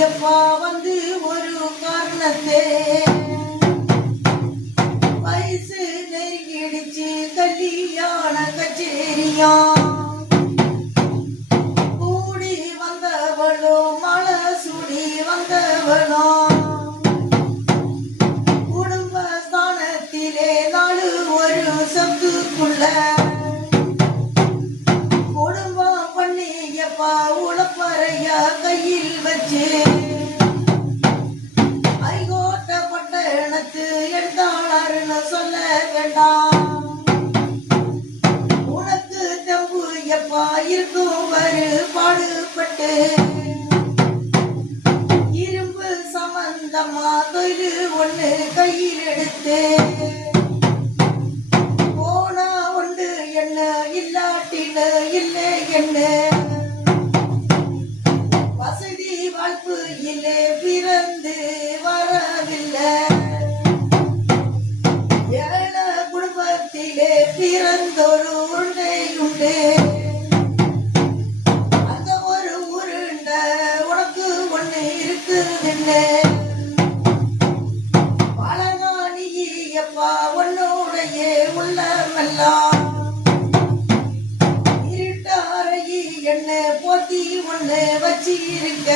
எப்பா வந்து ஒரு காரணத்தே வயசு நெருங்கிடுச்சு கல்யாண கச்சேரியா கூடி வந்தவளோ மழை சுடி வந்தவளோ குடும்ப ஸ்தானத்திலே நாலு ஒரு சத்துக்குள்ள குடும்பம் பண்ணி எப்பா உழப்பறைய கையில் வச்சு ஐகோட்ட பட்டணத்து எடுத்தாளர்னு சொல்ல வேண்டாம் உனக்கு தம்பு எப்பா இருக்கும் வரு பாடுபட்டு இரும்பு சம்பந்தமா தொழில் ஒண்ணு கையில் எடுத்து போனா உண்டு என்ன இல்லாட்டின்னு இல்லை என்ன வசதி வாழ்ப்பு இல்லை பிறந்து வரவில்லை ஏழை குடும்பத்திலே பிறந்தொரு உருண்டை உண்டு அந்த ஒரு உருண்டை உனக்கு ஒண்ணு இருக்குதுன்னு பழகாணி எப்பா உன்னோடைய உள்ளமெல்லாம் இருட்டாரையி என்ன போத்தி ஒண்ணு வச்சிருக்க